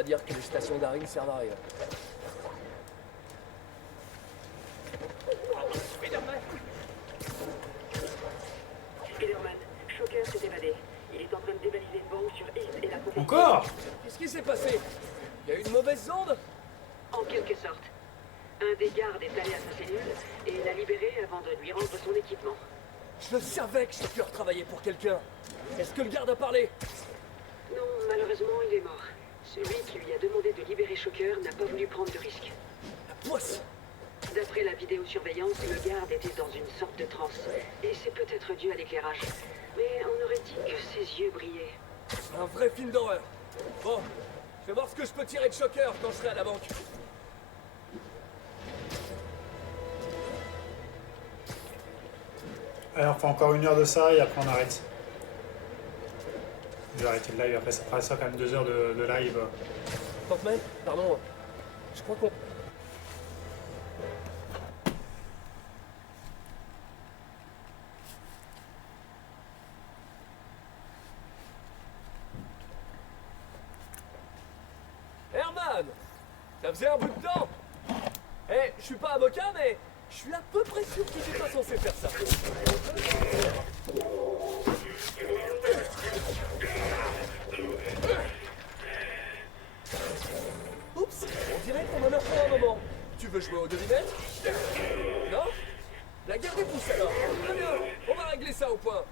pas dire que les stations d'Aring servent à rien. Spider-Man, Shocker s'est évadé. Il est en train de dévaliser une banque sur East et la compagnie. Encore? Qu'est-ce qui s'est passé? Il y a eu une mauvaise onde? En quelque sorte. Un des gardes est allé à sa cellule et l'a libéré avant de lui rendre son équipement. Je savais que Shocker travaillait pour quelqu'un. Est-ce que le garde a parlé? Non, malheureusement, il est mort. Celui qui lui a demandé de libérer Shocker n'a pas voulu prendre de risque. La poisse! D'après la vidéosurveillance, le garde était dans une sorte de transe. Et c'est peut-être dû à l'éclairage. Mais on aurait dit que ses yeux brillaient. Un vrai film d'horreur. Bon, je vais voir ce que je peux tirer de Shocker quand je serai à la banque. Alors, faut encore 1 heure de ça et après on arrête. Je vais arrêter le live, après ça fera ça quand même 2 heures de live. Pantman, pardon, je crois qu'on... Herman! Ça faisait un bout de temps! Eh, je suis pas avocat, mais je suis à peu près sûr qu'il n'est pas censé faire ça. Oups, on dirait qu'on en a pour un moment. Tu veux jouer au devinette? Non? La guerre des pouces alors. Très bien, on va régler ça au point.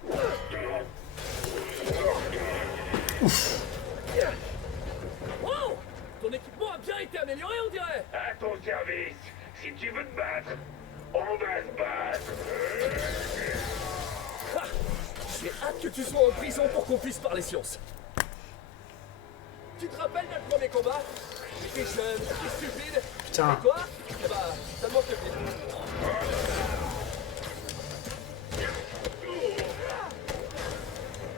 Wow! Ton équipement a bien été amélioré, on dirait. À ton service. Si tu veux te battre, on va se battre. Ah, j'ai hâte que tu sois en prison pour qu'on puisse parler science. Tu te rappelles notre premier combat? T'es jeune, t'es stupide. Putain. Et toi? Eh bah, ça me manque le pied.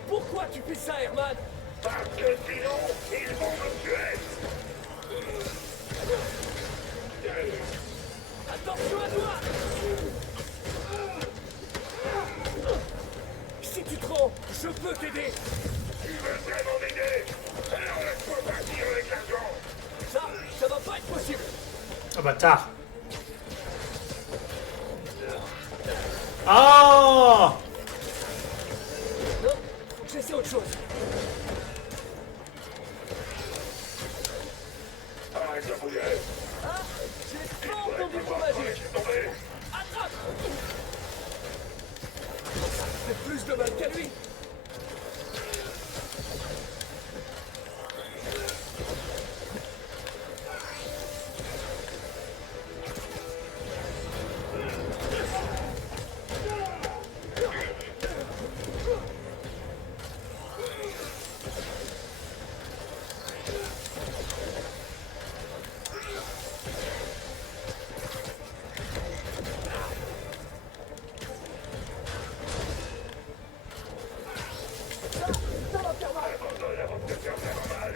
Pourquoi tu fais ça, Herman? Parce que sinon, ils vont me tuer. Attention à toi! Si tu te rends, je peux t'aider. Tu veux vraiment m'aider? Alors laisse-moi partir avec l'argent. Ça va pas être possible. Ah bâtard. Ah! Non, faut que j'essaie autre chose. Arrête de bouger. Ah, j'ai pas entendu ton magique. Tombé. Attrape! Ça fait plus de mal qu'à lui. Ça va faire mal. Abandonne avant de te faire vraiment mal.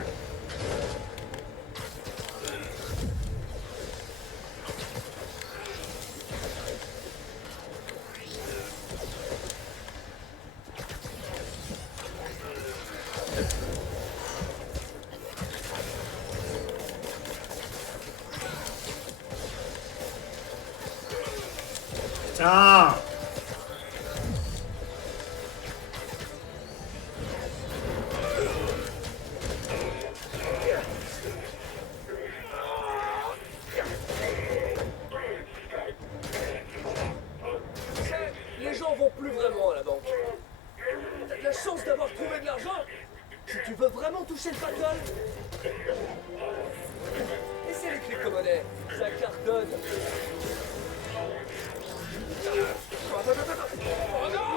Putain! Les gens vont plus vraiment à la banque. T'as de la chance d'avoir trouvé de l'argent. Si tu veux vraiment toucher le pactole, et c'est les crypto-monnaies, ça cartonne. Oh non!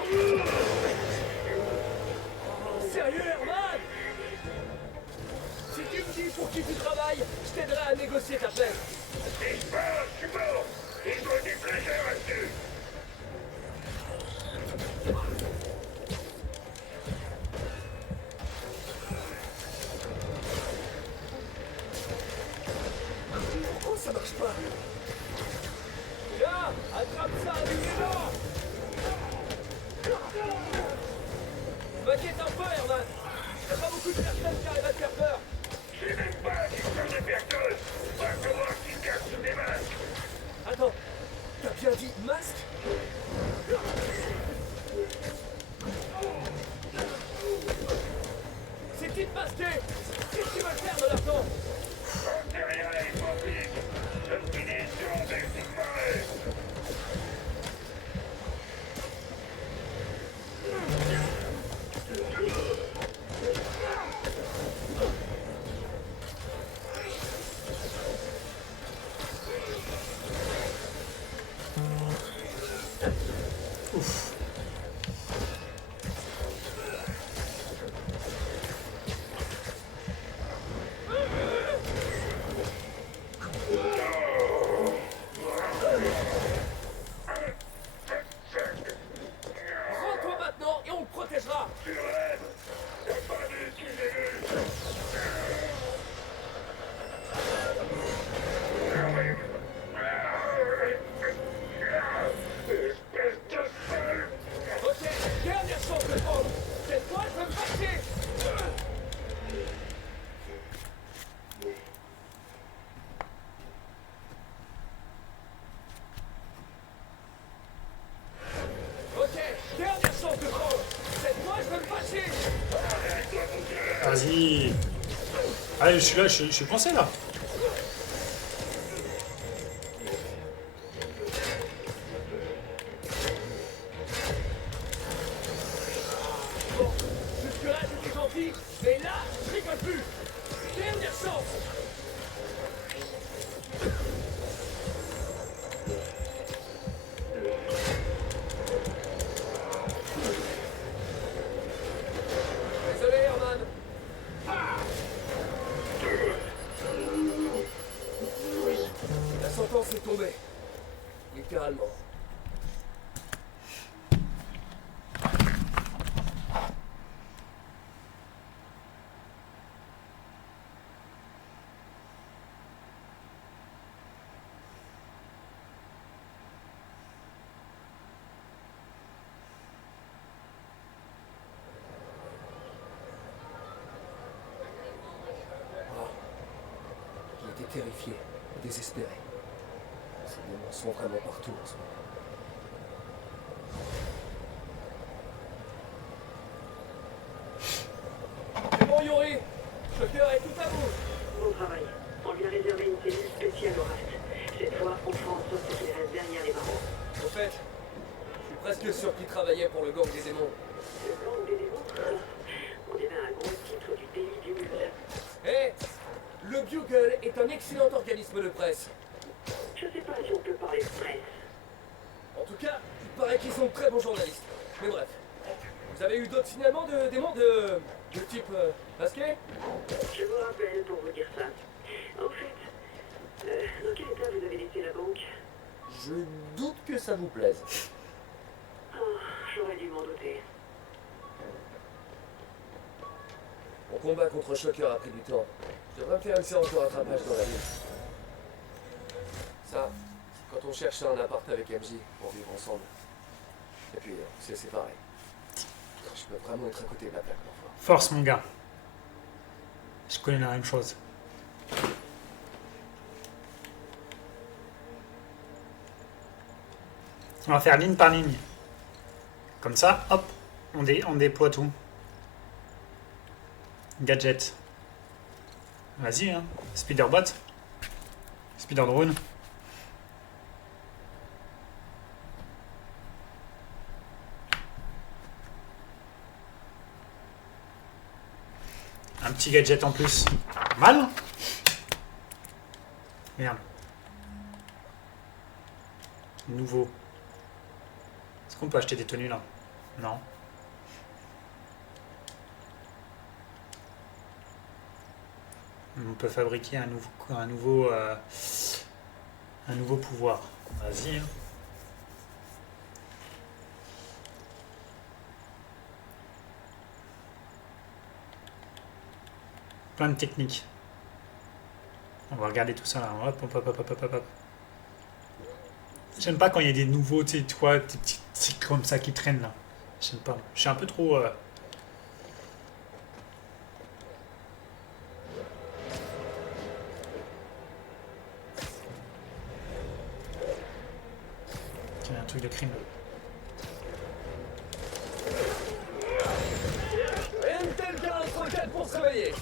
Oh, sérieux, Herman? Si tu me dis pour qui tu travailles, je t'aiderai à négocier ta peine. Si je parle, je suis mort. Il doit du plaisir là-dessus. Pourquoi ça marche pas? Là, attrape ça, allumez-le! M'inquiète un peu, Herman. Y'a pas beaucoup de personnes qui arrivent à te faire peur. C'est même pas qui Ah, je suis là, je suis coincé là. Bon, jusque-là, j'étais gentil, mais là, je rigole plus. Dernière chance. Désolé, Herman. La sentence est tombée. Littéralement. J'étais terrifié, désespéré. Ces démons sont vraiment partout en ce moment. C'est bon, Yuri. Shocker est tout à vous. Bon travail. On lui a réservé une cellule spéciale au raft. Cette fois, on fera en sorte qu'il reste derrière les barreaux. Au fait, je suis presque sûr qu'il travaillait pour le gang des démons. Le gang des démons. On dirait un gros titre du délit du mule. Hé, le Bugle est un excellent organisme de presse. Je sais pas si on peut parler de presse. En tout cas, il paraît qu'ils sont de très bons journalistes. Mais bref, vous avez eu d'autres signalements de démons de type masqué? Je vous rappelle pour vous dire ça. En fait, dans quel état vous avez laissé la banque? Je doute que ça vous plaise. Oh, j'aurais dû m'en douter. Mon combat contre Shocker a pris du temps. Je devrais me faire une séance de rattrapage dans la nuit. Ça, c'est quand on cherche un appart avec MJ pour vivre ensemble. Et puis, on s'est séparés. Je peux vraiment être à côté de la plaque parfois. Force, mon gars. Je connais la même chose. On va faire ligne par ligne. Comme ça, hop, on déploie tout. Gadget. Vas-y, hein. Spiderbot. Spider drone. Un petit gadget en plus. Mal. Merde. Nouveau. Est-ce qu'on peut acheter des tenues là? Non. On peut fabriquer un nouveau pouvoir. Vas-y. Hein. Plein de techniques. On va regarder tout ça là. Hop, hop, hop, hop, hop, hop, hop. J'aime pas quand il y a des nouveaux, tu sais, toi, des petits trucs comme ça qui traînent là. J'aime pas. Je suis un peu trop. Il y a un truc de crime là. Rien de tel qu'un autre pour se réveiller.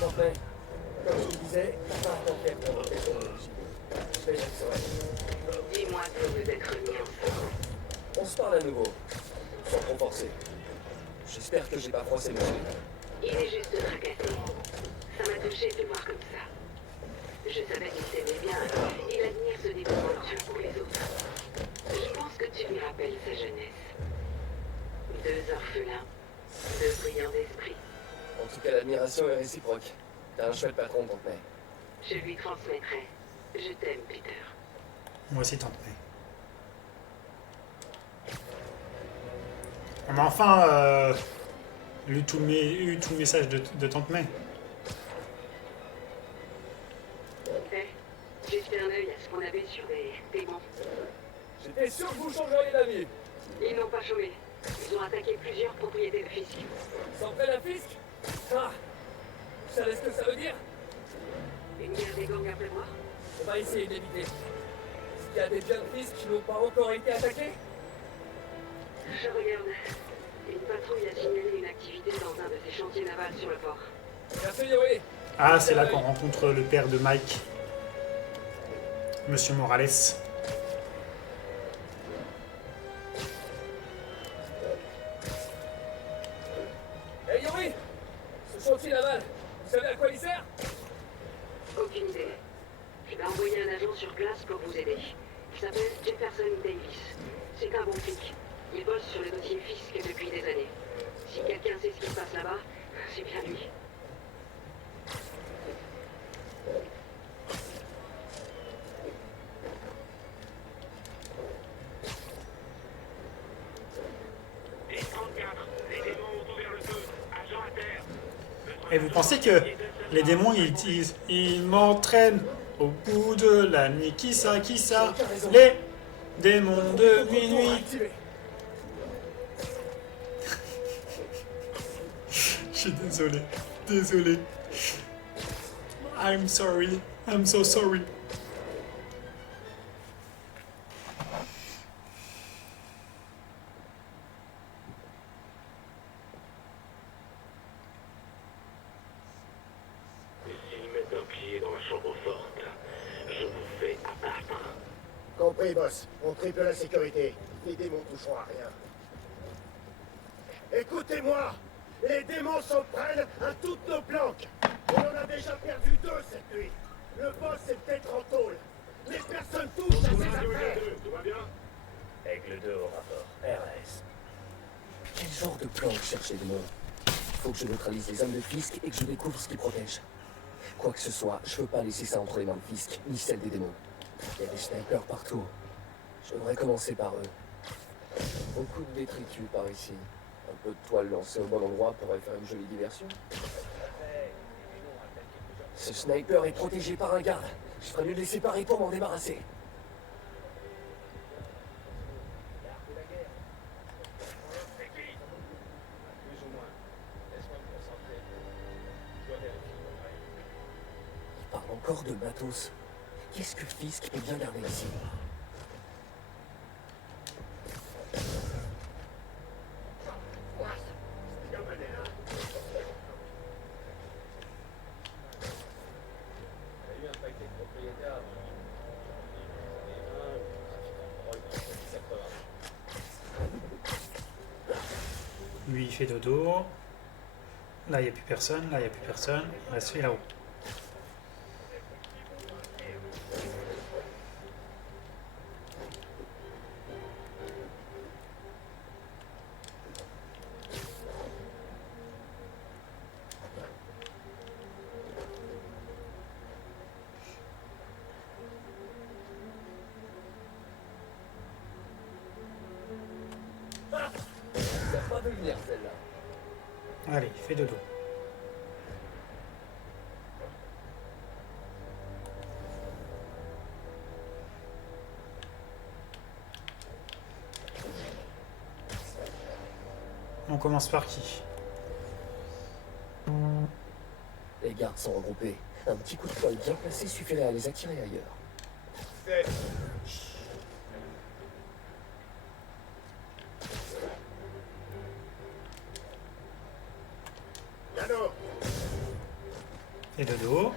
Parfait. Comme je vous disais, pas d'enquête pour l'empêcher de l'origine. Je vais j'accepterai. Dis-moi que vous êtes remis ensemble. On se parle à nouveau, sans trop forcer. J'espère que j'ai pas froissé le sujet. Il est juste tracassé. Ça m'a touché de le voir comme ça. Je savais qu'il t'aimait bien. Il admire ce dévouement que tu as pour les autres. Je pense que tu lui rappelles sa jeunesse. Deux orphelins, deux brillants esprits. En tout cas, l'admiration est réciproque. T'as un chouette patron, Tante May. Je lui transmettrai. Je t'aime, Peter. Moi aussi, Tante May. On a enfin eu tout le message de Tante May. J'espère pièces qu'on avait sur des démons. J'étais sûr que vous changeriez d'avis. Ils n'ont pas chômé. Ils ont attaqué plusieurs propriétés de Fisk. Sans près la fisc. Ah. Vous savez ce que ça veut dire? Une guerre des gangs après moi? On va essayer d'éviter. Est-ce qu'il y a des biens de fisc qui n'ont pas encore été attaqués? Je regarde. Une patrouille a signalé une activité dans un de ces chantiers navals sur le port. A priori. Ah, c'est là qu'on rencontre le père de Mike. Monsieur Morales. Hey Yuri, ce chantier naval, vous savez à quoi il sert? Aucune idée. Je vais envoyer un agent sur place pour vous aider. Il s'appelle Jefferson Davis. C'est un bon flic. Il bosse sur le dossier Fisk depuis des années. Si quelqu'un sait ce qui se passe là-bas, c'est bien lui. Les 34, les démons ont ouvert le feu. Agent à terre. Et vous pensez que les démons, ils m'entraînent au bout de la nuit? Qui ça? Les démons de minuit. Activé. Je suis désolé. Désolé. I'm sorry. I'm so sorry. Et s'ils mettent un pied dans la chambre forte, je vous fais abattre. Compris, boss. On triple la sécurité. Les démons toucheront à rien. Écoutez-moi! Les démons s'en prennent à toutes nos planques! On en a déjà perdu 2 cette nuit. Le boss est peut-être en tôle. Mais personne touche à ses affaires! Tout va bien? Aigle 2 au rapport. RS. Quel genre de plan cherche les démons? Il faut que je neutralise les hommes de Fisk et que je découvre ce qui protège. Quoi que ce soit, je veux pas laisser ça entre les mains de Fisk, ni celles des démons. Il y a des snipers partout. Je devrais commencer par eux. Beaucoup de détritus par ici. Un peu de toile lancée au bon endroit pourrait faire une jolie diversion. Ce sniper est protégé par un garde. Je ferais mieux de les séparer pour m'en débarrasser. Il parle encore de matos. Qu'est-ce que Fisk peut bien garder ici? Lui, il fait dodo. Là, il n'y a plus personne. Là, il n'y a plus personne. Il reste celui là-haut. Ça va pas devenir celle-là. Allez, fais dodo. On commence par qui? Les gardes sont regroupés. Un petit coup de poing bien placé suffirait à les attirer ailleurs. Nano! Fais dodo.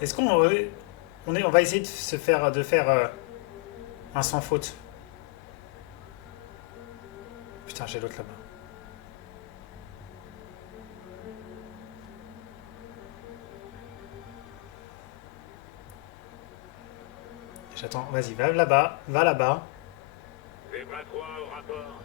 Est-ce qu'on on va essayer de faire un sans faute. Putain, j'ai l'autre là-bas. J'attends, vas-y, va là-bas, va là-bas. Les patrons au rapport.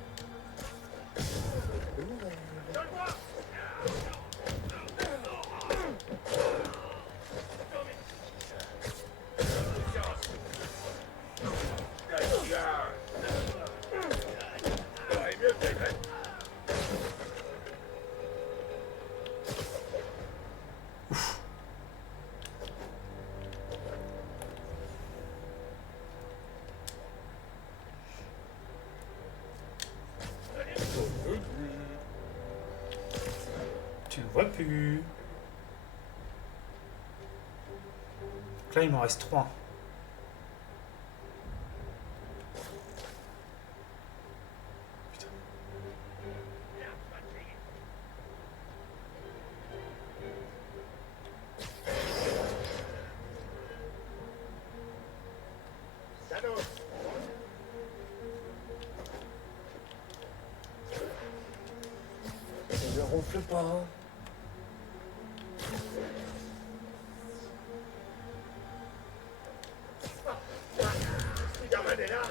pu. Donc là, il m'en reste 3. Thanos, Ne ronfle pas. Hein. Spider-Man est là.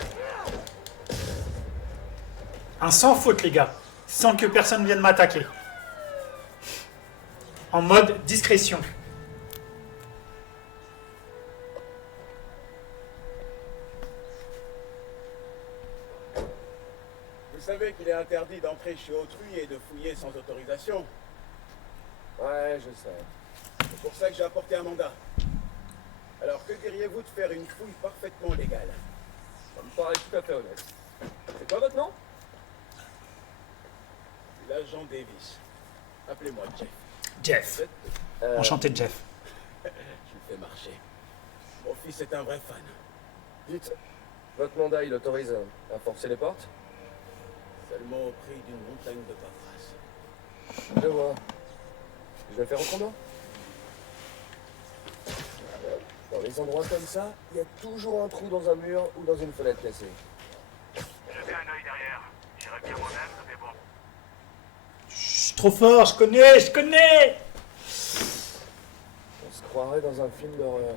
Un sans faute, les gars. Sans que personne vienne m'attaquer. En mode discrétion. Vous savez qu'il est interdit d'entrer chez autrui et de fouiller sans autorisation. Ouais, je sais. C'est pour ça que j'ai apporté un mandat. Alors que diriez-vous de faire une fouille parfaitement légale? Ça me paraît tout à fait honnête. C'est quoi votre nom? L'agent Davis. Appelez-moi Jeff. Jeff. Enchanté, Jeff. Je le fais marcher. Mon fils est un vrai fan. Dites, votre mandat, il autorise à forcer les portes? Seulement au prix d'une montagne de paperasse. Je vois. Je vais faire au combat. Dans les endroits comme ça, il y a toujours un trou dans un mur ou dans une fenêtre cassée. Jetez un œil derrière. J'irai bien moi-même, mais bon. Chut, trop fort, je connais, je connais. On se croirait dans un film d'horreur.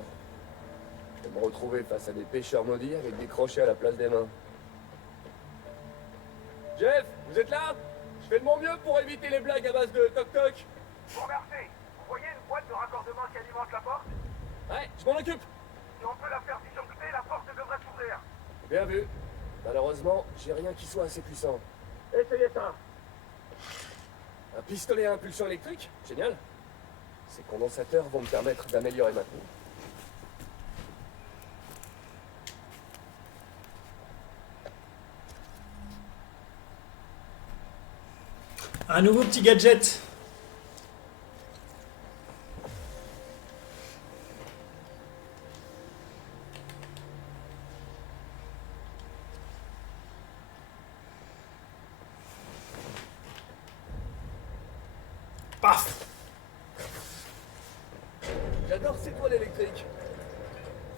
Je vais me retrouver face à des pêcheurs maudits avec des crochets à la place des mains. Jeff, vous êtes là? Je fais de mon mieux pour éviter les blagues à base de toc-toc. Vous remerciez. Vous voyez une boîte de raccordement qui alimente la porte? Ouais, je m'en occupe. Si on peut la faire disjoncter, la porte devrait s'ouvrir. Bien vu. Malheureusement, j'ai rien qui soit assez puissant. Essayez ça. Un pistolet à impulsion électrique? Génial. Ces condensateurs vont me permettre d'améliorer ma peau. Un nouveau petit gadget. Paf. J'adore ces toiles électriques.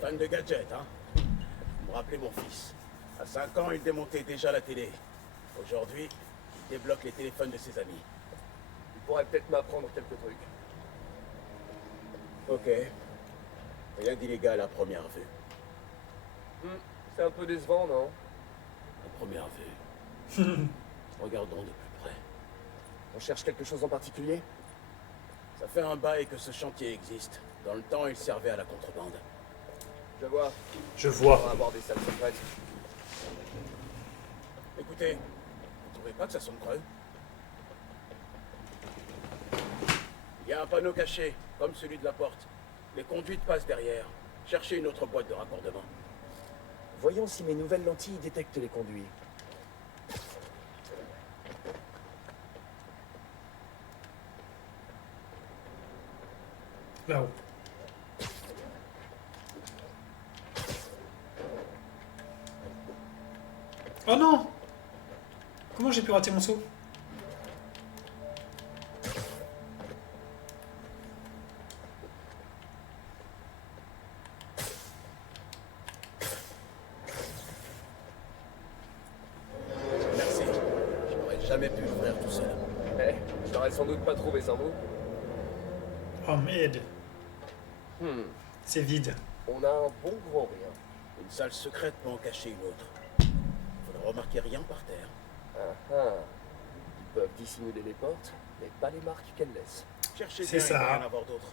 Fan de gadgets, hein? Vous me rappelez mon fils. À 5 ans, il démontait déjà la télé. Aujourd'hui, il débloque les téléphones de ses amis. Il pourrait peut-être m'apprendre quelques trucs. Ok. Rien d'illégal à première vue. C'est un peu décevant, non? À première vue. Regardons de plus près. On cherche quelque chose en particulier? Ça fait un bail que ce chantier existe. Dans le temps, il servait à la contrebande. Je vois. Je On vois. va avoir des salles secrètes. Écoutez, vous trouvez pas que ça sonne creux? Il y a un panneau caché, comme celui de la porte. Les conduites passent derrière. Cherchez une autre boîte de raccordement. Voyons si mes nouvelles lentilles détectent les conduits. Là-haut. Oh non! Comment j'ai pu rater mon saut? Merci. Je n'aurais jamais pu l'ouvrir tout seul. Eh, je l'aurais sans doute pas trouvé sans vous. Oh merde. Hmm. C'est vide. On a un bon gros rien. Une salle secrète peut en cacher une autre. Vous ne remarquez rien par terre. Ah ah. Ils peuvent dissimuler les portes, mais pas les marques qu'elles laissent. Cherchez C'est bien, ça. il doit y en avoir d'autres.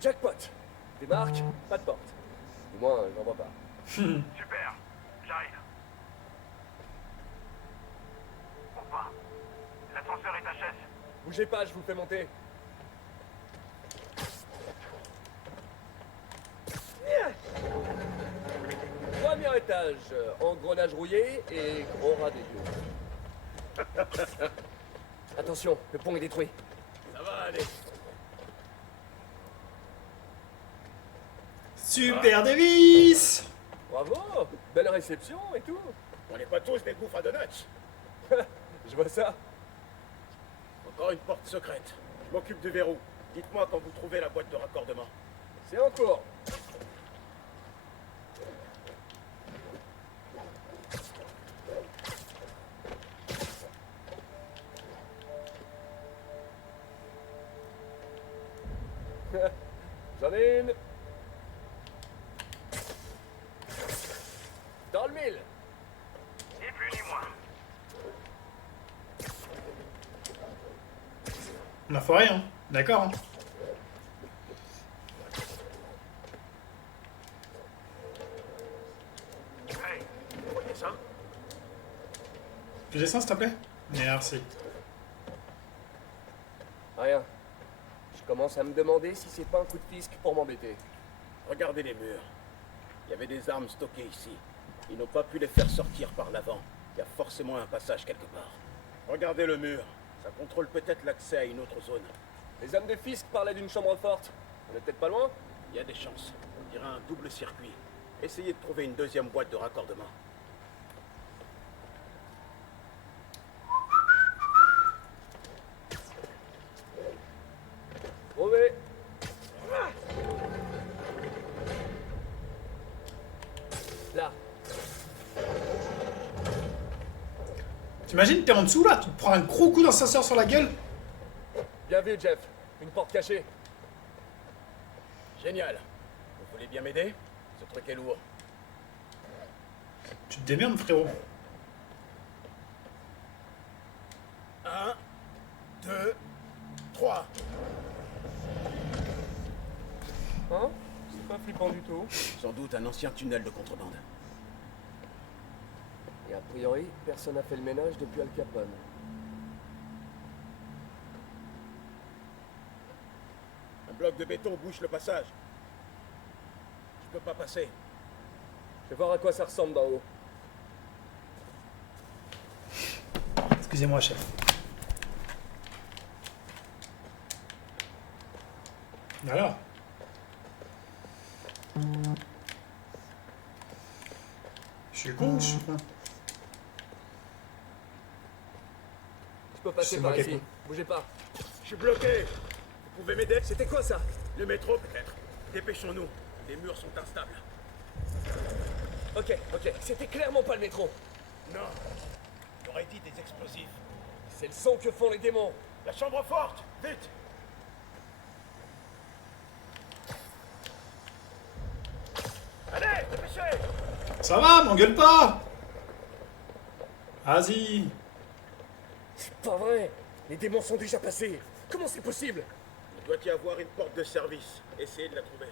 Jackpot! Des marques, pas de porte. Du moins, j'en vois pas. Super. J'arrive. Ou pas. L'ascenseur est HS. Bougez pas, je vous fais monter. Premier étage, engrenage rouillé et gros rat dégueu. Attention, le pont est détruit. Ça va aller. Super Davis! Bravo, belle réception et tout. On n'est pas tous des bouffes à donuts. Je vois ça. Encore une porte secrète. Je m'occupe du verrou. Dites-moi quand vous trouvez la boîte de raccordement. C'est en cours. J'en ai une. Dans le mille. Ni plus ni moins. On a foiré, hein. D'accord, hein. Hey, vous voyez ça? Tu descends, s'il te plaît? Merci. Rien. Je commence à me demander si c'est pas un coup de fisc pour m'embêter. Regardez les murs. Il y avait des armes stockées ici. Ils n'ont pas pu les faire sortir par l'avant. Il y a forcément un passage quelque part. Regardez le mur. Ça contrôle peut-être l'accès à une autre zone. Les hommes de fisc parlaient d'une chambre forte. On est peut-être pas loin? Il y a des chances. On dirait un double circuit. Essayez de trouver une deuxième boîte de raccordement. Trouvé. Là. T'imagines, t'es en dessous là, tu te prends un gros coup d'ascenseur sur la gueule. Bien vu, Jeff. Une porte cachée. Génial. Vous voulez bien m'aider? Ce truc est lourd. Tu te démerdes, frérot. 1, 2, 3. Hein? C'est pas flippant du tout. Sans doute un ancien tunnel de contrebande. Et a priori, personne n'a fait le ménage depuis Al Capone. Un bloc de béton bouche le passage. Je peux pas passer. Je vais voir à quoi ça ressemble d'en haut. Excusez-moi, chef. Alors. Je suis con, je suis con. Je peux passer C'est par moi qui ai ici. con. Bougez pas. Je suis bloqué. Vous pouvez m'aider? C'était quoi ça? Le métro peut-être. Dépêchons-nous. Les murs sont instables. Ok. C'était clairement pas le métro. Non. J'aurais dit des explosifs. C'est le son que font les démons. La chambre forte. Vite. Allez, dépêchez. Ça va, m'engueule pas. Vas-y. C'est pas vrai. Les démons sont déjà passés. Comment c'est possible? Il doit y avoir une porte de service. Essayez de la trouver.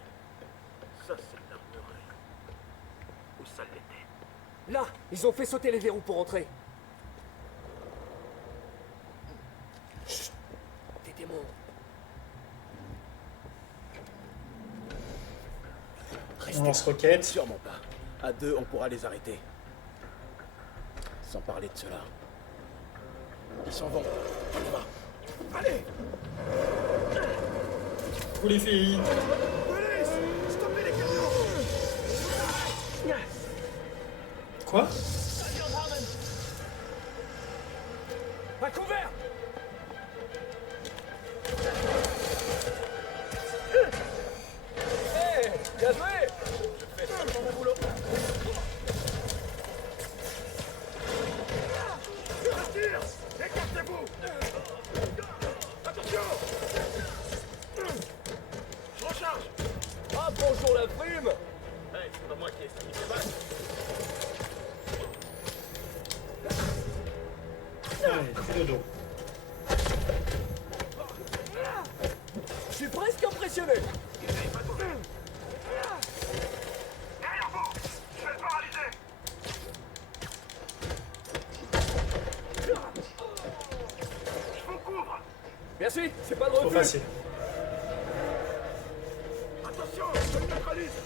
Ça, c'est l'armurerie. Où ça l'était? Là, ils ont fait sauter les verrous pour entrer. Chut. Des démons. On lance roquette. Sûrement pas. À deux, on pourra les arrêter. Sans parler de cela. Ils s'en vont. On y va. Allez! Vous les filles. Police! Stoppez les camions! Quoi? À couvert! Hey, bien joué! Je fais seulement mon boulot. Je tire! Écartez-vous! Attention! Je recharge! Ah, bonjour la prime! Hey, c'est pas moi qui ai estimé ces balles. Allez, fais le dos. Je suis presque impressionné! Derrière vous! Je vais le paralyser! Je vous couvre! Merci, c'est pas le Trop refus! facile. Attention, je me neutralise!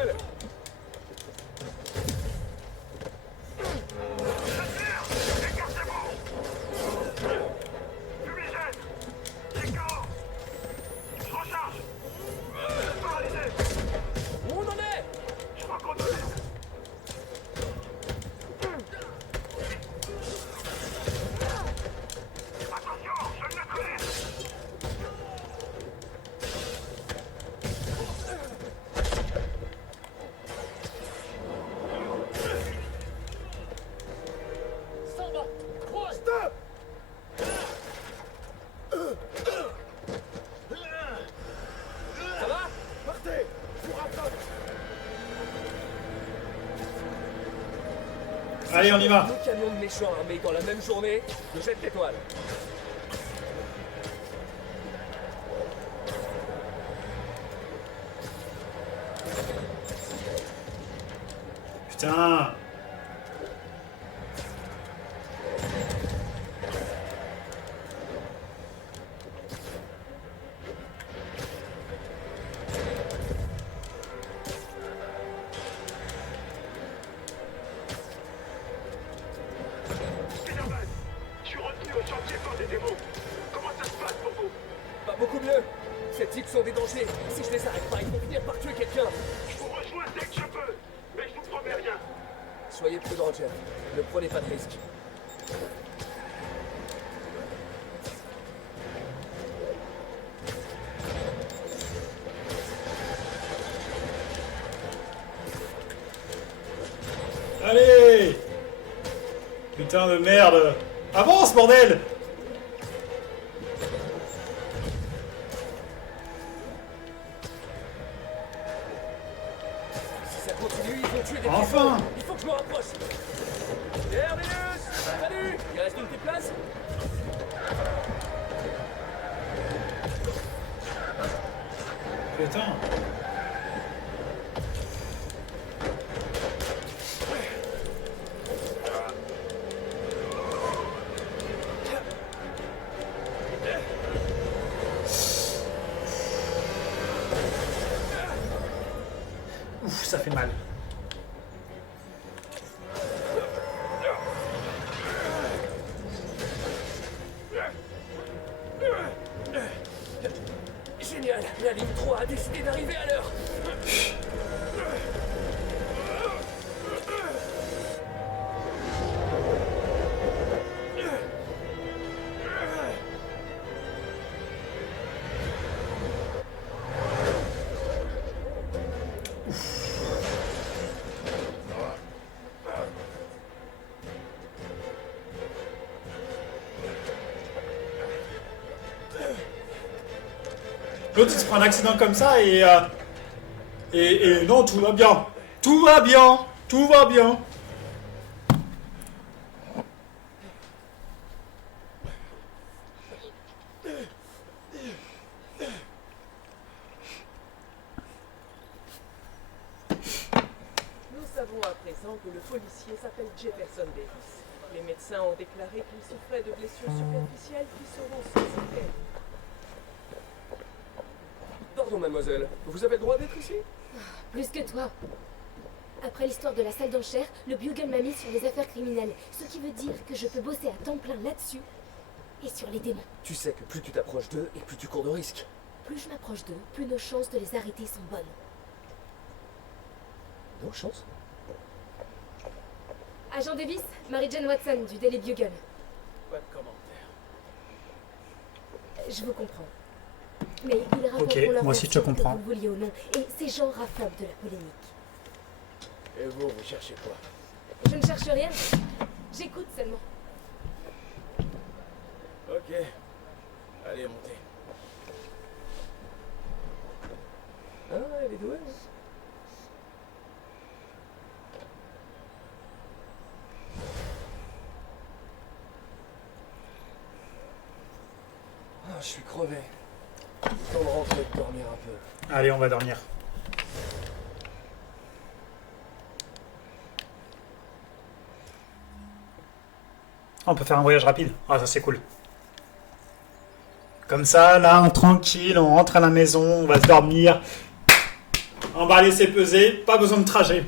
gueule. Fumigène! Décor! Je recharge! Paralysé! Où on en est? Je crois qu'on doit l'être. Attention, je le connais! Ça va. Ouais. Stop! Ça va? Partez! Je vous rattrape! Allez, on y va. Deux camions de méchants armés dans la même journée, je jette l'étoile. Putain. Spider-Man, je suis retenu au chantier par des démons. Comment ça se passe pour vous? Pas beaucoup mieux. Ces types sont des dangers. Si je les arrête pas, ils vont finir par tuer quelqu'un. Je vous rejoins dès que je peux, mais je vous promets rien. Soyez prudent, Jeff. Ne prenez pas de risques. Allez. Putain de merde. Avance, bordel. Si ça continue, ils vont tuer des Enfin. piétons. Il faut que je me rapproche. Terminus! Salut! Il reste une petite place? Putain. Ouf, ça fait mal. Génial! La ligne 3 a décidé d'arriver à l'heure! L'autre, il se prend un accident comme ça et non, tout va bien. Tout va bien. Tout va bien. Nous savons à présent que le policier s'appelle Jefferson Davis. Les médecins ont déclaré qu'il souffrait de blessures superficielles qui seront sans séquelles. Pardon, mademoiselle. Vous avez le droit d'être ici? Plus que toi. Après l'histoire de la salle d'enchères, le Bugle m'a mis sur les affaires criminelles, ce qui veut dire que je peux bosser à temps plein là-dessus et sur les démons. Tu sais que plus tu t'approches d'eux et plus tu cours de risques. Plus je m'approche d'eux, plus nos chances de les arrêter sont bonnes. Nos chances? Agent Davis, Mary-Jane Watson du Daily Bugle. Pas de commentaire. Je vous comprends. Mais ils racontent Ok, leur moi aussi je te version, comprends. que vous vouliez ou non, et ces gens raffolent de la polémique. Et vous cherchez quoi? Je ne cherche rien. J'écoute seulement. Ok. Allez, montez. Ah, elle est douée. hein. Ah, je suis crevé. Temps de rentrer, de dormir un peu. Allez, on va dormir. On peut faire un voyage rapide. Ah, ça c'est cool. Comme ça, là, on tranquille, on rentre à la maison, on va se dormir. Emballer, c'est peser, pas besoin de trajet.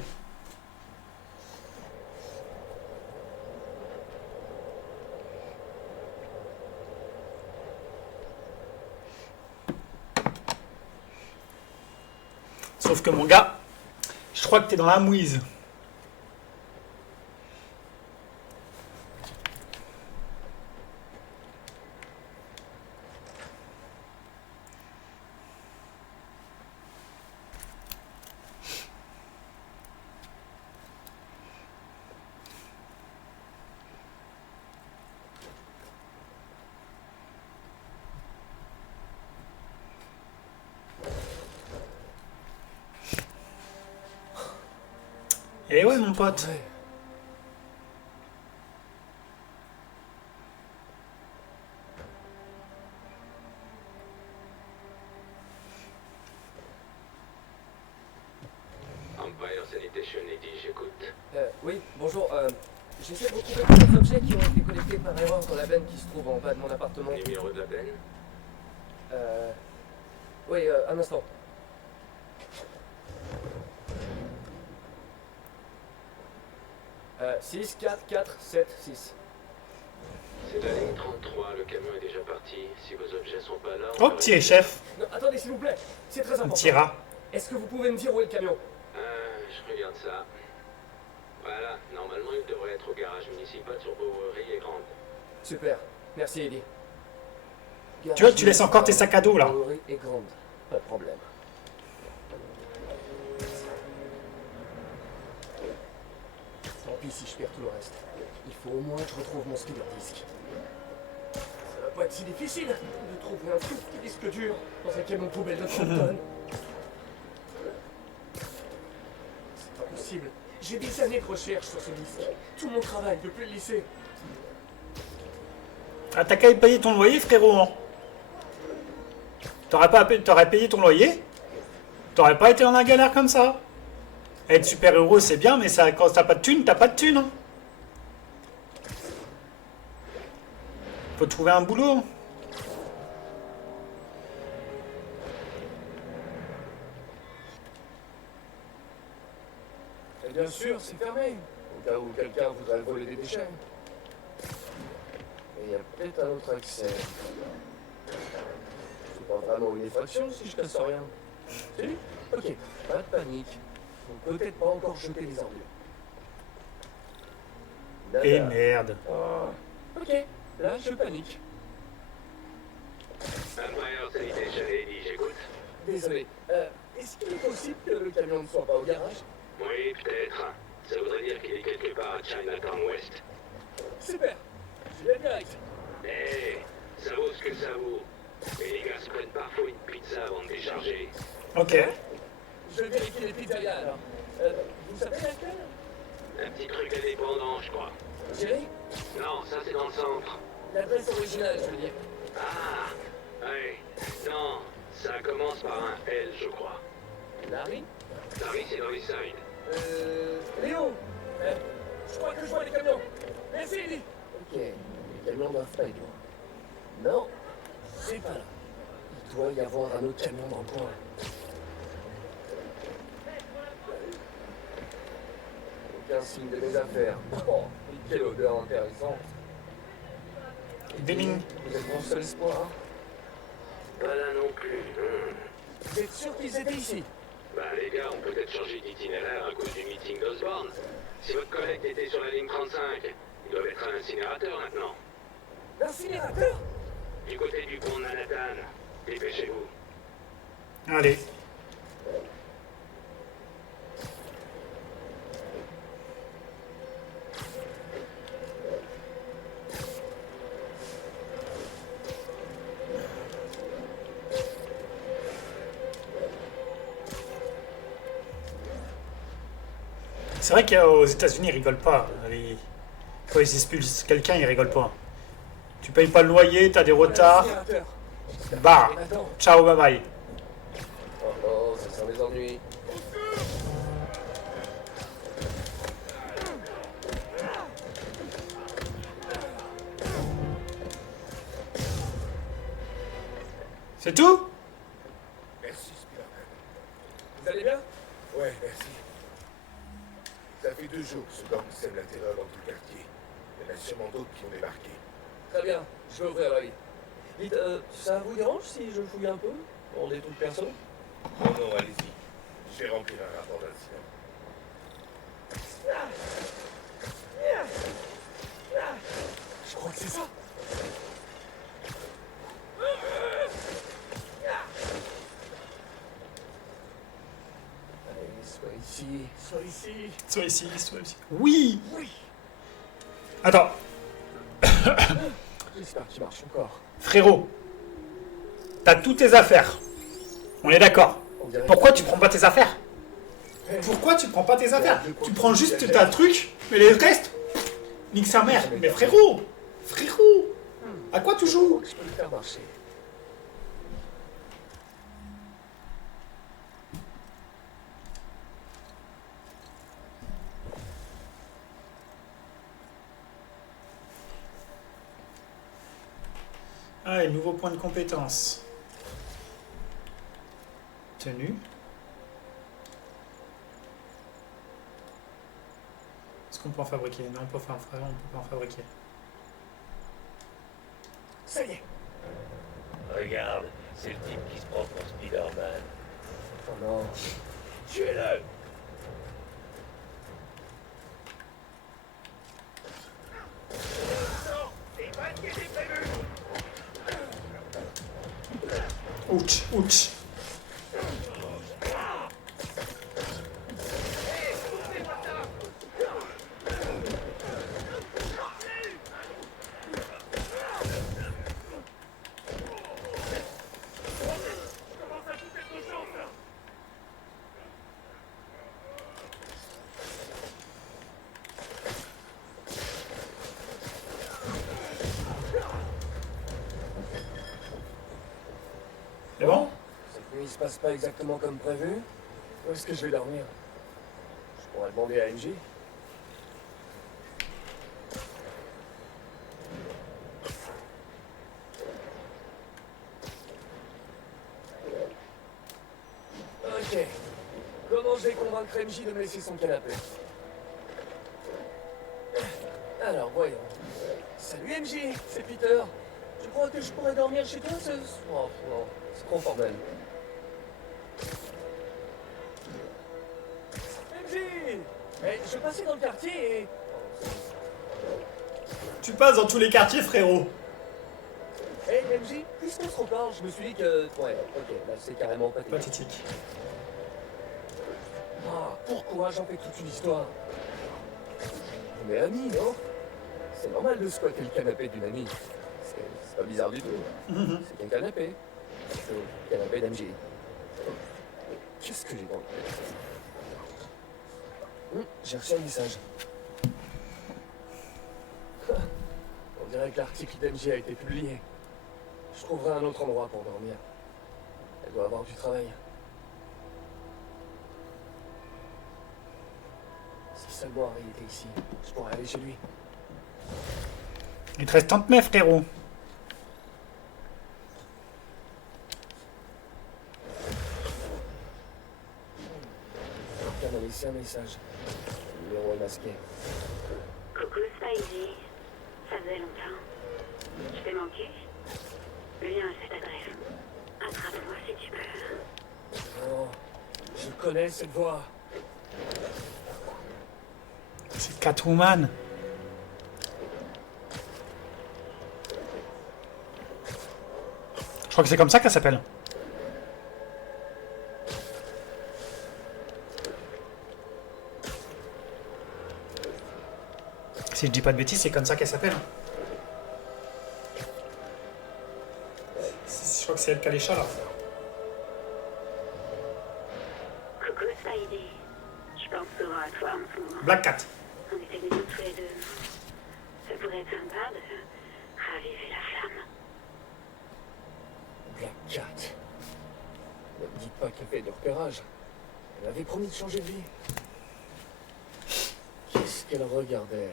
Sauf que mon gars, je crois que t'es dans la mouise. Eh ouais, mon pote. Ouais. Empire Sanitation, Eddie, j'écoute. Oui, bonjour. J'essaie de retrouver plusieurs objets qui ont été collectés par erreur dans la benne qui se trouve en bas de mon appartement. Numéro de la benne? Oui, un instant. « 6, 4, 4, 7, 6. C'est la ligne 33, le camion est déjà parti. Si vos objets sont pas là... Oh, petit chef. Non, attendez, s'il vous plaît, c'est très Un important. petit rat. Est-ce que vous pouvez me dire où est le camion? Je regarde ça. Voilà, normalement il devrait être au garage municipal sur Bowery et Grande. Super, merci Eddie. Tu vois, tu laisses encore tes sacs à dos, là. Bowery et Grande, pas de problème. Tant pis si je perds tout le reste. Il faut au moins que je retrouve mon speeder disc. Ça va pas être si difficile de trouver un tout petit disque dur dans un camion poubelle de 30 tonnes. C'est pas possible. J'ai des années de recherche sur ce disque. Tout mon travail depuis le lycée. Ah, t'as qu'à y payer ton loyer, frérot. Hein. T'aurais payé ton loyer, t'aurais pas été en la galère comme ça. Être super-héros, c'est bien, mais ça, quand t'as pas de thunes, t'as pas de thunes. Hein. Faut trouver un boulot. Et bien sûr, c'est fermé. Au cas où quelqu'un voudrait voler des déchets. Et il y a peut-être un autre accès. C'est pas vraiment une effraction si je casse rien. C'est lui? Ok, pas de panique. Faut peut-être pas encore jeter les ordures. Nada. Et merde. Ok, là je panique. Empire Sanitation, Eddie, j'écoute. Désolé. Est-ce qu'il est possible que le camion ne soit pas au garage? Oui, peut-être. Ça voudrait dire qu'il est quelque part à Chinatown West. Super. Je vais direct. Eh, ça vaut ce que ça vaut. Mais les gars se prennent parfois une pizza avant de décharger. Ok. Je vérifie les pizzerias alors. Vous savez laquelle? Un petit truc indépendant, je crois. Jerry? Non, ça c'est dans le centre. L'adresse originale, je veux dire. Ah, ouais. Non, ça commence par un L, je crois. Larry? Paris, c'est dans les sides. Léo! Je crois que je vois les camions. Merci, Eddie. Ok, les camions doivent pas être loin. Non, c'est pas là. Il doit y avoir un autre camion dans le coin. Aucun signe de mes affaires. Oh, quelle odeur intéressante. Déling. Vous êtes mon seul espoir. Pas là non plus. Vous êtes sûr qu'ils étaient ici? Bah les gars ont peut-être changé d'itinéraire à cause du meeting d'Osborne. Si votre collègue était sur la ligne 35, il doit être à l'incinérateur maintenant. L'incinérateur? Du côté du pont de Manhattan. Dépêchez-vous. Allez. C'est vrai qu'aux États-Unis, ils rigolent pas. Quand ils expulsent quelqu'un, ils rigolent pas. Tu payes pas le loyer, t'as des retards. Bah, ciao, bye bye. Oh non, ça sent les ennuis. C'est tout? Merci, Spider-Man. Vous allez bien? Ouais, merci. Ça fait 2 jours que ce gang sème la terreur dans tout le quartier. Il y en a sûrement d'autres qui ont débarqué. Très bien, je vais ouvrir l'œil. Dites, ça vous dérange si je fouille un peu? Pour des trucs perso? Non, non, allez-y. Je vais remplir un rapport d'incident. Je crois que c'est ça. Allez, sois ici. Sois ici. Soit ici, soit ici. Oui. Oui. Attends, J'espère qu'il marche encore. frérot. T'as toutes tes affaires. On est d'accord. On dirait Pourquoi tu prends pas tes affaires? Pourquoi tu prends pas tes affaires? Tu prends juste ta truc, mais les restes, nique sa mère. Mais frérot, frérot, à quoi tu joues? que je peux le faire marcher. Ah, et nouveau point de compétence. Tenue. Est-ce qu'on peut en fabriquer? Non, on peut pas en fabriquer. Ça y est. Regarde, c'est le type qui se prend pour Spider-Man. Oh non. Tuez-le! Ouch, ouch. C'est bon? Cette nuit se passe pas exactement comme prévu. Où est-ce que je vais dormir? Je pourrais demander à MJ. Ok. Comment je vais convaincre MJ de me laisser son canapé? Alors, voyons. Salut MJ, c'est Peter. Tu crois que je pourrais dormir chez toi ce... Oh non, c'est trop formel. MJ! Eh, je passais dans le quartier et... Tu passes dans tous les quartiers, frérot. Eh MJ, puisqu'on se reparle, je me suis dit que... Ouais, ok, là c'est carrément pathétique. Pathétique. Ah, pourquoi j'en fais toute une histoire? On est amis, non? C'est normal de squatter le canapé d'une amie. C'est pas bizarre du tout. C'est qu'un canapé. C'est le canapé d'MJ. Qu'est-ce que j'ai dans le tête? J'ai reçu un message. On dirait que l'article d'MJ a été publié. Je trouverai un autre endroit pour dormir. Elle doit avoir du travail. Si seulement Harry était ici, je pourrais aller chez lui. Il te reste 30 mètres, frérot. Quelqu'un m'a laissé un message. Le numéro est masqué. Coucou Spidey. Ça faisait longtemps. Je t'ai manqué. Viens à cette adresse. Attrape-moi si tu peux. Oh, je connais cette voix. C'est Catwoman. Je crois que c'est comme ça qu'elle s'appelle. Si je dis pas de bêtises, c'est comme ça qu'elle s'appelle. Je crois que c'est elle qui a les chats là. Coucou Spidey. Je pense souvent à toi en ce moment. Black Cat. On était mignons tous les deux. Ça pourrait être sympa de raviver la flamme. Black Cat. Ne me dites pas qu'elle fait de repérage. Elle avait promis de changer de vie. Qu'est-ce qu'elle regardait?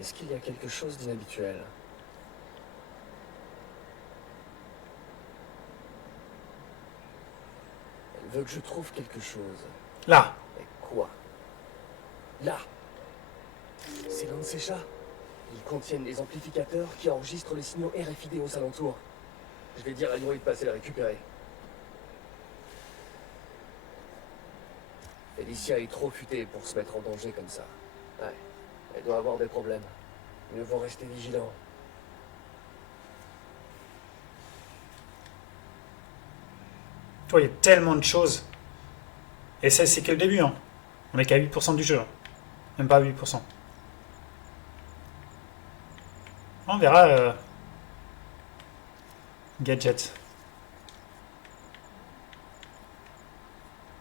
Est-ce qu'il y a quelque chose d'inhabituel? veux que je trouve quelque chose. Là. Et quoi? Là. C'est l'un de ces chats. Ils contiennent des amplificateurs qui enregistrent les signaux RFID aux alentours. Je vais dire à Yuri de passer les récupérer. Felicia est trop futée pour se mettre en danger comme ça. Ouais, elle doit avoir des problèmes. Mieux vaut rester vigilant. Toi, il y a tellement de choses. Et ça, c'est que le début. Hein. On est qu'à 8% du jeu. Hein. Même pas 8%. On verra. Gadget.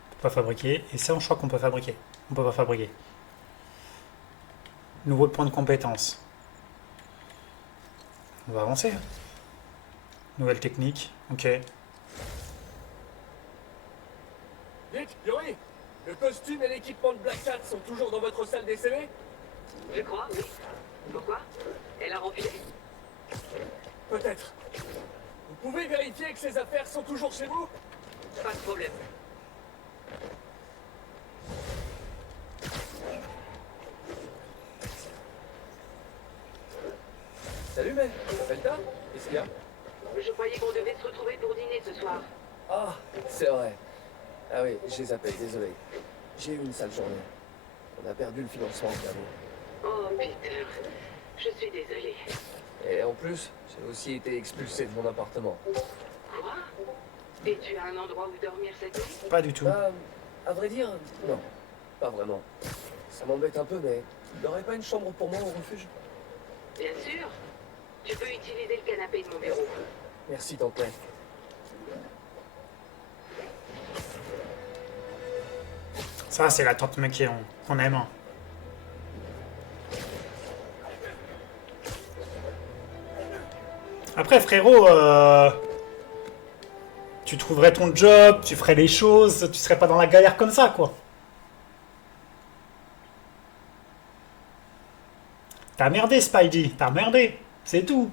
On peut pas fabriquer. Et ça, je crois qu'on peut fabriquer. On peut pas fabriquer. Nouveau point de compétence. On va avancer. Hein. Nouvelle technique. Ok. Vite, Yuri! Le costume et l'équipement de Black Cat sont toujours dans votre salle des scellés? Je crois, oui. Pourquoi? Elle a refusé? Peut-être. Vous pouvez vérifier que ces affaires sont toujours chez vous? Pas de problème. Salut, mec. Felta? Qu'est-ce qu'il y a? Je croyais qu'on devait se retrouver pour dîner ce soir. Ah, c'est vrai. Ah oui, j'ai zappé, désolé. J'ai eu une sale journée. On a perdu le financement, clairement. Oh, Peter. Je suis désolée. Et en plus, j'ai aussi été expulsé de mon appartement. Quoi? Et tu as un endroit où dormir cette nuit? Pas du tout. Bah, à vrai dire, non. Pas vraiment. Ça m'embête un peu, mais il n'y aurait pas une chambre pour moi au refuge? Bien sûr. Tu peux utiliser le canapé de mon bureau. Merci, tante May. Ça, c'est la tante May qu'on aime. Hein. Après, frérot, tu trouverais ton job, tu ferais les choses, tu serais pas dans la galère comme ça, quoi. T'as merdé, Spidey, t'as merdé, c'est tout.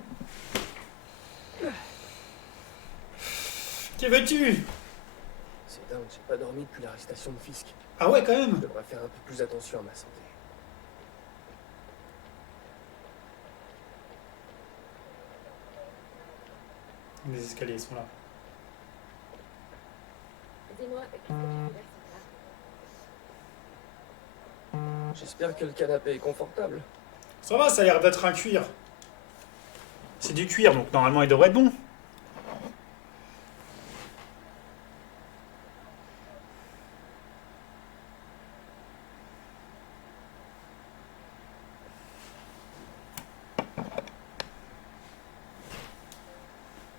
Qui veux-tu? C'est dingue, j'ai pas dormi depuis l'arrestation de Fisk. Ah ouais, quand même. Je devrais faire un peu plus attention à ma santé. Les escaliers sont là. Dis-moi, qu'est-ce que tu fais là? J'espère que le canapé est confortable. Ça va, ça a l'air d'être un cuir. C'est du cuir, donc normalement il devrait être bon.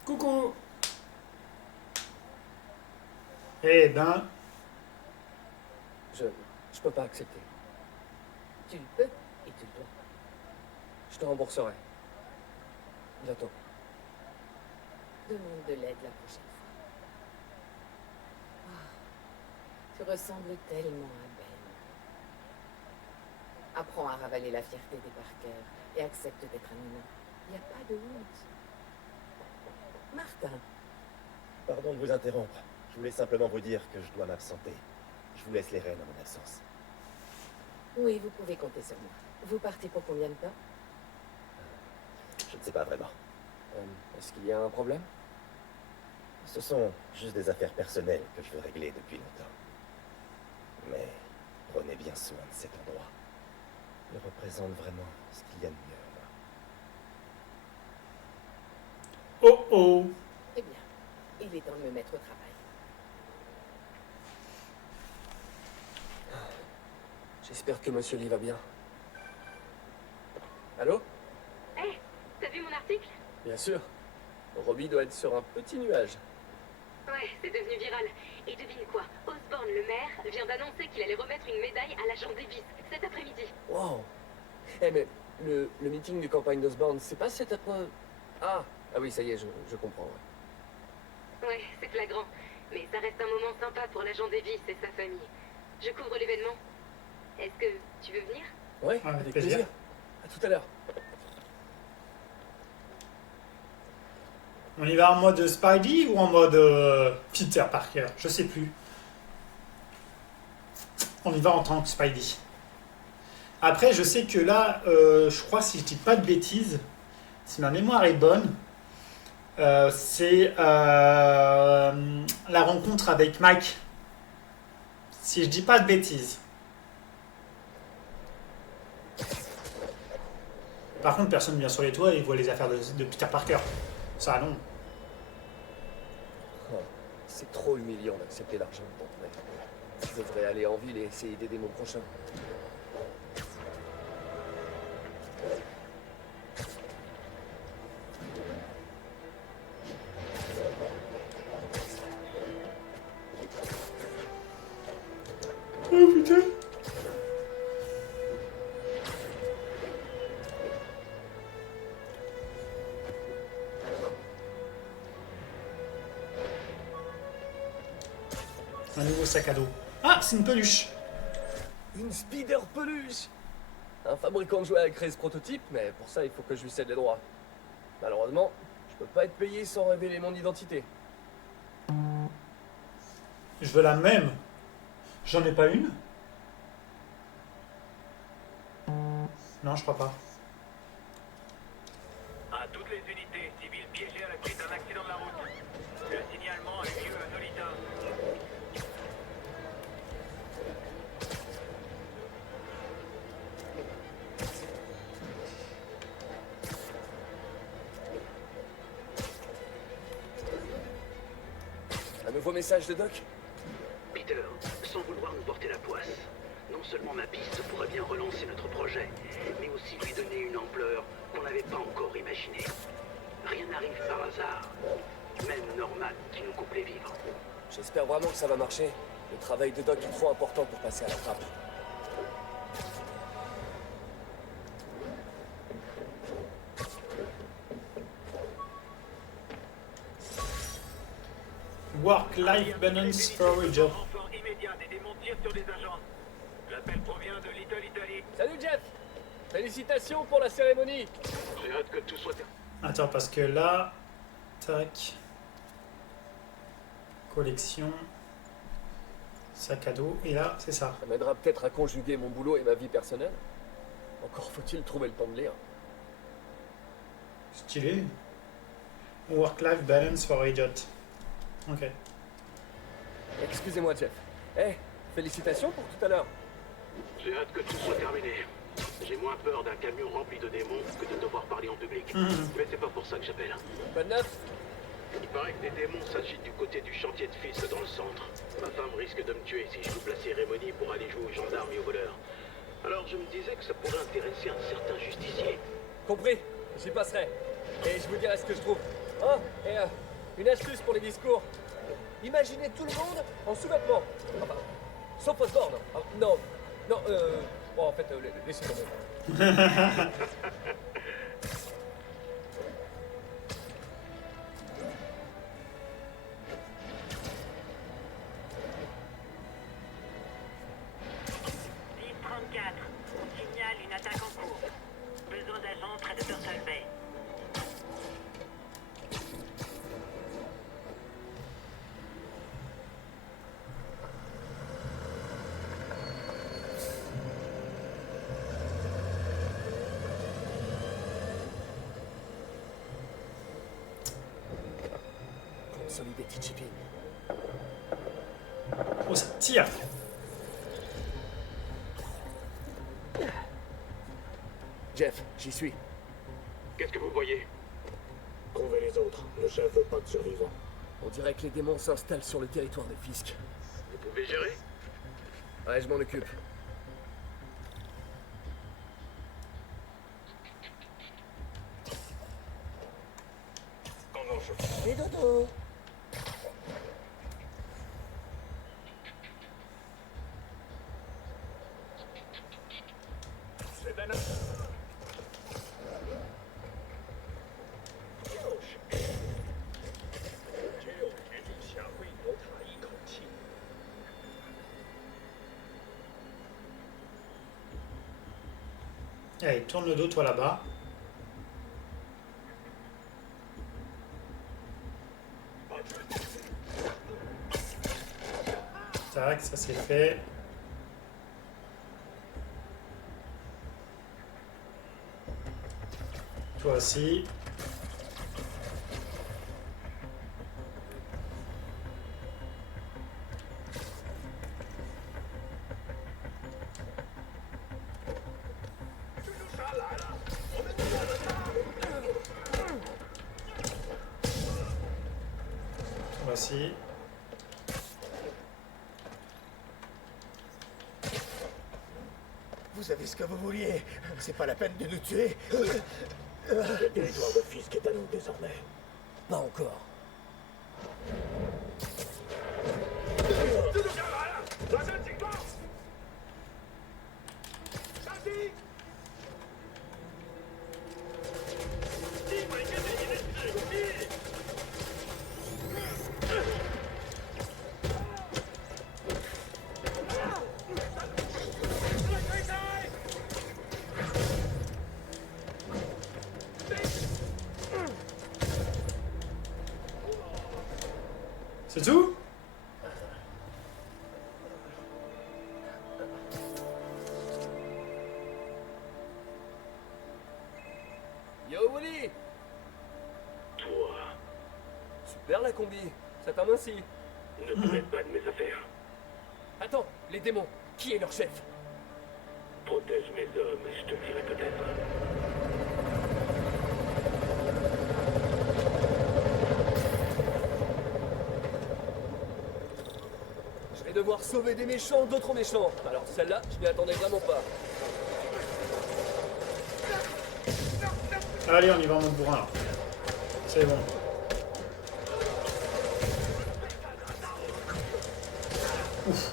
Coucou. Eh ben, Je peux pas accepter. Tu le peux et tu le dois. Je te rembourserai. Bientôt. Demande de l'aide la prochaine fois. Ah, tu ressembles tellement à Ben. Apprends à ravaler la fierté des Parker et accepte d'être un humain. Il n'y a pas de honte. Martin, Pardon de vous interrompre. Je voulais simplement vous dire que je dois m'absenter. Je vous laisse les rênes en mon absence. oui, vous pouvez compter sur moi. Vous partez pour combien de temps? Je ne sais pas vraiment. Est-ce qu'il y a un problème? Ce sont juste des affaires personnelles que je veux régler depuis longtemps. Mais prenez bien soin de cet endroit. Il représente vraiment ce qu'il y a de mieux en moi. oh oh. Eh bien, il est temps de me mettre au travail. J'espère que Monsieur Lee va bien. Allô? Hé, t'as vu mon article? Bien sûr. Robbie doit être sur un petit nuage. Ouais, c'est devenu viral. Et devine quoi? Osborn, le maire, vient d'annoncer qu'il allait remettre une médaille à l'agent Davis cet après-midi. Wow. Eh mais, le meeting de campagne d'Osborn, c'est pas cet après... Ah oui, ça y est, je comprends. Ouais. Ouais, c'est flagrant. Mais ça reste un moment sympa pour l'agent Davis et sa famille. Je couvre l'événement. Est-ce que tu veux venir? Ouais, Avec avec plaisir. plaisir. À tout à l'heure. On y va en mode Spidey ou en mode Peter Parker? Je sais plus. On y va en tant que Spidey. Après, je sais que là, je crois, si je dis pas de bêtises, si ma mémoire est bonne, c'est la rencontre avec Mike. Si je dis pas de bêtises. Par contre, personne ne vient sur les toits et voit les affaires de Peter Parker. Ça, non. Oh, c'est trop humiliant d'accepter l'argent de ton frère. Je devrais aller en ville et essayer d'aider mon prochain. Oh putain. Un nouveau sac à dos. Ah, c'est une peluche. Une Spider peluche. Un fabricant de jouets a créé ce prototype, mais pour ça, il faut que je lui cède les droits. Malheureusement, je peux pas être payé sans révéler mon identité. Je veux la même. J'en ai pas une? Non, je crois pas. À toutes les unités civiles piégées à la suite d'un accident de la route. Le signalement a eu lieu à Nolita. Un nouveau message de Doc? Peter, sans vouloir nous porter la poisse, non seulement ma piste pourrait bien relancer notre projet, mais aussi lui donner une ampleur qu'on n'avait pas encore imaginée. Rien n'arrive par hasard. Même Norman qui nous coupe les vivres. J'espère vraiment que ça va marcher. Le travail de Doc est trop important pour passer à la trappe. Work-life balance for a job. Renfort immédiat des démons tirent sur des agents. L'appel provient de Little Italy. Salut Jeff! Félicitations pour la cérémonie! J'ai hâte que tout soit... Attends, parce que là... Tac. Collection. Sac à dos. Et là, c'est ça. Ça m'aidera peut-être à conjuguer mon boulot et ma vie personnelle. Encore faut-il trouver le temps de lire. Stylé. Work-life balance for idiot. Ok. Excusez-moi Jeff. Félicitations pour tout à l'heure. J'ai hâte que tout soit terminé. J'ai moins peur d'un camion rempli de démons que de devoir parler en public. Mais c'est pas pour ça que j'appelle. Pas de neuf? Il paraît que des démons s'agitent du côté du chantier de Fisk dans le centre. Ma femme risque de me tuer si je loupe la cérémonie pour aller jouer aux gendarmes et aux voleurs. Alors je me disais que ça pourrait intéresser un certain justicier. Compris, j'y passerai. Et je vous dirai ce que je trouve. Oh, et une astuce pour les discours. Imaginez tout le monde en sous-vêtements. Enfin, sauf Osborn. Ah, non, bon, en fait, laissez tomber. On signale une attaque en cours. Besoin d'agents près de Turtle Bay. Consolider TGP. Oh, ça tire. Jeff, j'y suis. Qu'est-ce que vous voyez? Trouvez les autres. Le chef veut pas de survivants. On dirait que les démons s'installent sur le territoire de Fisk. Vous pouvez gérer? Ouais, je m'en occupe. Et dodo! Allez, tourne le dos, toi là-bas. Tac, ça c'est fait. Toi aussi. Voici. Vous avez ce que vous vouliez. C'est pas la peine de nous tuer. Le territoire de Fisk est à nous désormais. Pas encore. C'est tout? Yo Wally! Toi, Super la combi, ça t'amincit. ne te mêle pas de mes affaires. Attends, les démons, qui est leur chef? Protège mes hommes et je te dirai peut-être. Je vais devoir sauver des méchants, d'autres méchants. Alors celle-là, je m'y attendais vraiment pas. Allez, on y va en mode bourrin là. C'est bon. Ouf.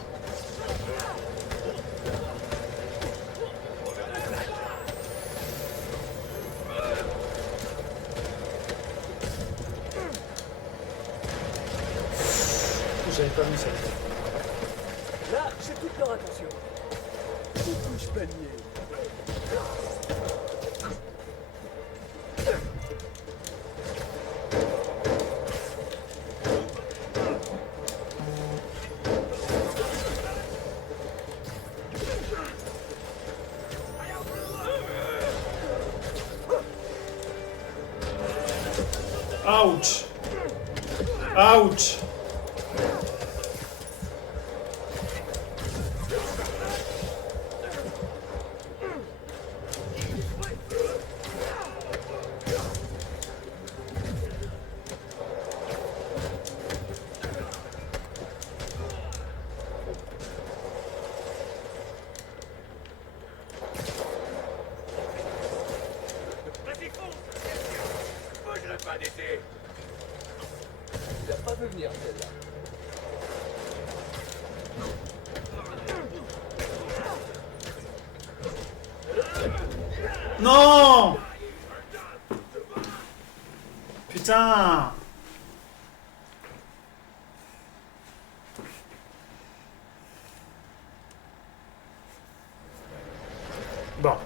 J'avais pas vu ça. Là, j'ai toute leur attention. Tout touche panier. Ouch. Ouch. Il a pas vu venir celle-là. Non! Putain! Bon.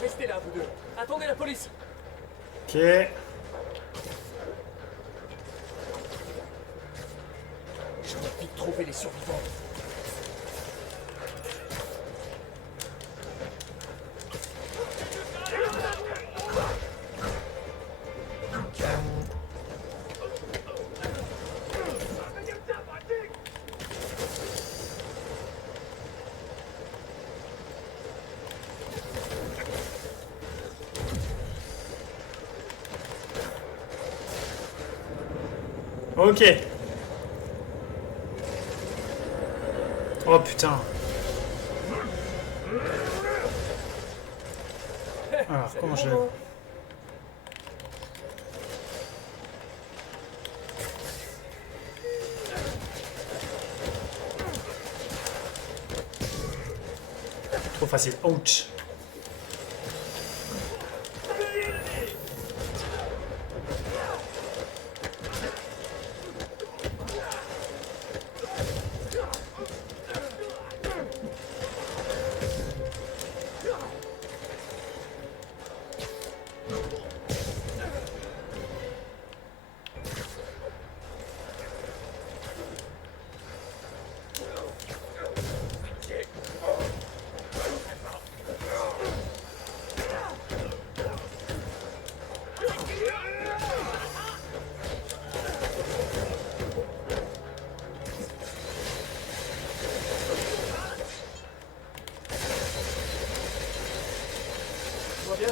Restez là, vous deux. Attendez la police. Ok. Je dois vite trouver les survivants. Ok. Oh putain. Alors, Salut, comment je... Momo. facile. Ouch. Tout va bien?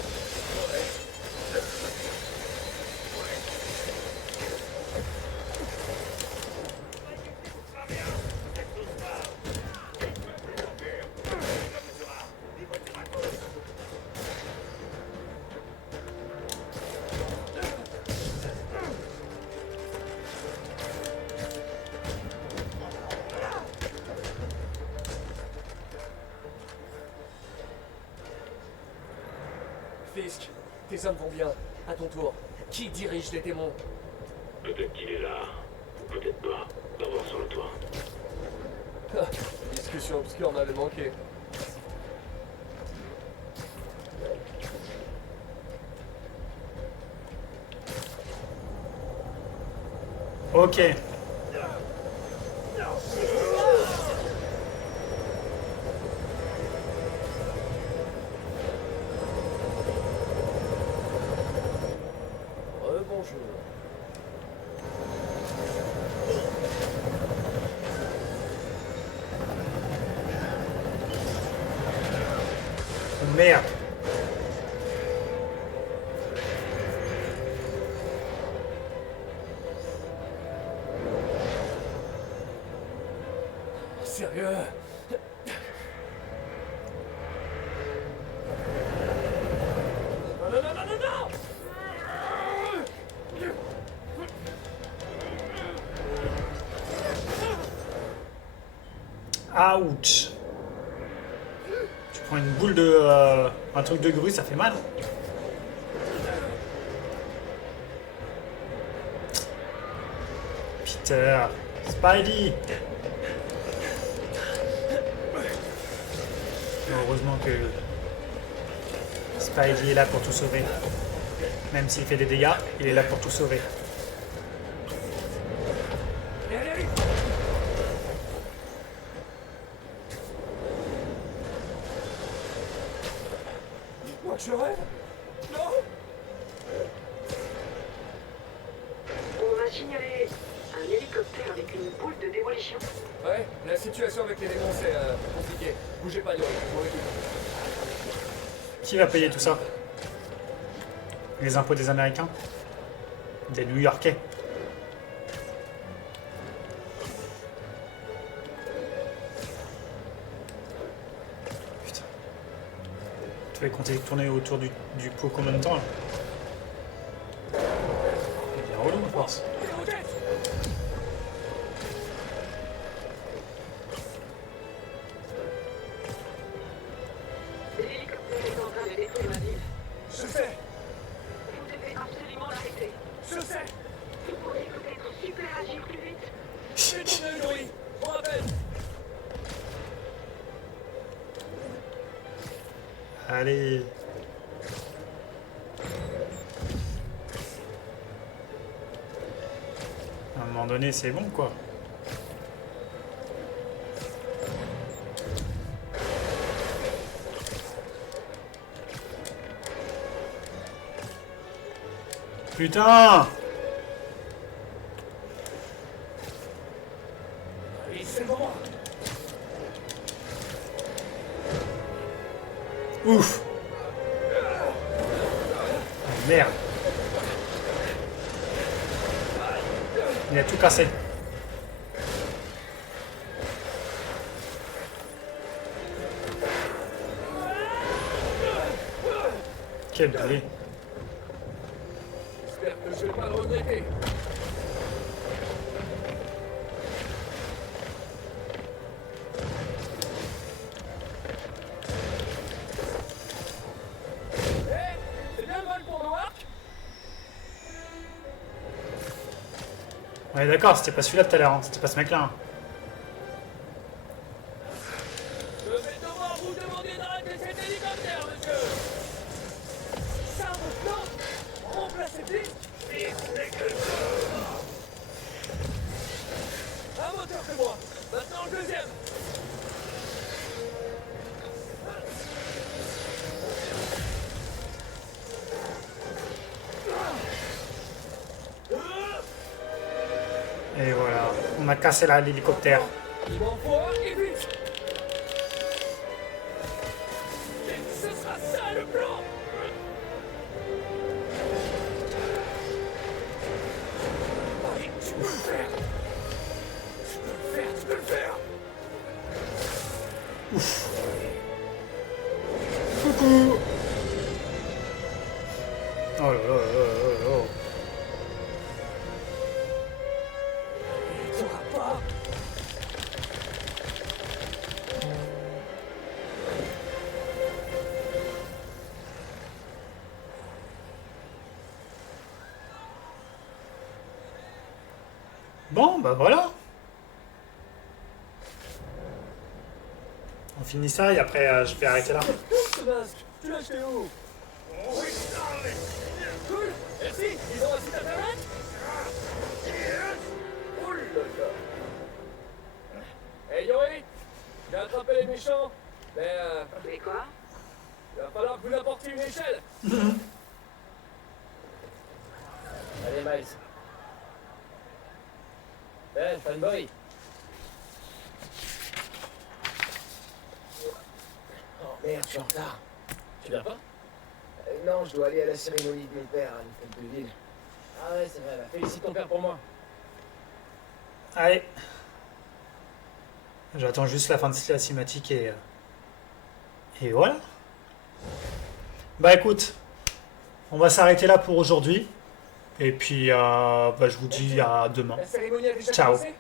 Fisk, tes hommes vont bien. À ton tour. Qui dirige les démons? Peut-être qu'il est là, ou peut-être pas. Va voir sur le toit. Discussion obscure m'avait manqué. Ok. Bonjour. Merde. Sérieux? Non, non, non, non, non, non! Ouch. Tu prends une boule de... un truc de grue, ça fait mal. Peter. Spidey. Heureusement que Spidey est là pour tout sauver. Même s'il fait des dégâts, il est là pour tout sauver. Dites-moi que je rêve. Non! On m'a signalé un hélicoptère avec une boule de démolition. Ouais, la situation avec les démons, c'est compliqué. Bougez pas, Yuri, je m'en occupe. Qui va payer tout ça? Les impôts des Américains? Des New-Yorkais? Putain. Tu vas compter tourner autour du pot combien de temps là? Il est relou, je pense. L'hélicoptère est en train de détruire la ville. Je sais! Vous devez absolument l'arrêter. Je sais! Vous pourriez peut-être super agir plus vite. C'est ton œil, Yuri! On rappelle! Allez. À un moment donné, c'est bon, quoi. Putain! Allez, c'est bon! Ouf! Ah, merde! Il a tout cassé. Quel blé. J'espère que je vais pas le regretter. Ouais, d'accord, c'était pas celui-là tout à l'heure, hein. C'était pas ce mec-là. Hein. Je vais devoir vous demander d'arrêter cet hélicoptère, monsieur. Ça, maintenant, remplacez vite. Un moteur que moi. Maintenant le deuxième. Et voilà, on a cassé l'hélicoptère. Il m'en faut un et vite. Et ce sera ça le plan. Allez, tu peux le faire. Tu peux le faire, tu peux le faire. Coucou. Oh là là là là là. Tu n'auras pas. Bon, bah voilà. On finit ça et après je vais arrêter là. Ce masque, tu l'as acheté où? Cool, merci. Ils ont un site internet? Oh là là. Hey Yori, j'ai attrapé les méchants, mais Mais quoi? il va falloir que vous apportiez une échelle. Allez, Miles. Eh, fanboy. Oh merde, je suis en retard. Tu viens pas? Non, je dois aller à la cérémonie de mon père à une fête de ville. Ah ouais, c'est vrai, bah, félicite ton père pour moi. Allez. J'attends juste la fin de la cinématique et voilà. Bah écoute, on va s'arrêter là pour aujourd'hui. Et puis, bah, je vous dis à demain. La cérémonie a déjà Ciao. commencé?